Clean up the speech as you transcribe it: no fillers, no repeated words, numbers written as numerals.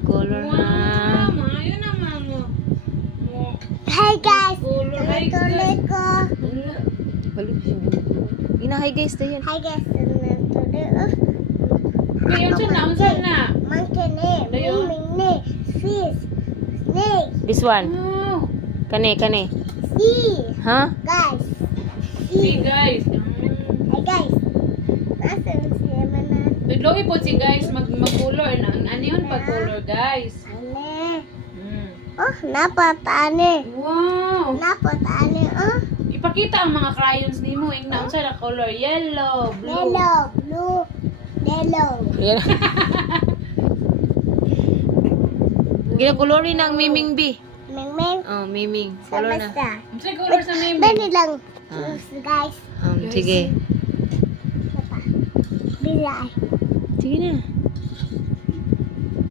mag-color ha. Wow, maayo naman mo. Hi guys! Color, hi Tuloy guys. ko. Balo siya. Ina, hi guys, dayan. Hi guys! Tuloy ko. Kaya unsa na? Monkey ni, Dayo. miming ni, fish, snake, This one. Wow. Kani. sea, Ha? guys. Si guys. Hi guys! Nasaan siya manan? Tudloy po si guys mag-color na. Ano yun pag-color guys? Ane. Mm. Oh, napatani. Wow. Napatani, oh. Ipakita ang mga crayons nimo. Ingna unsa na color? Yellow, blue. Yellow, blue, yellow. Yan. Ginakulori ng Miming B. Mingming, Oh, Miming. Color na. samasta. Unsa color sa name? Dali lang. Ah. Guys, Sige. bilay. Sige na.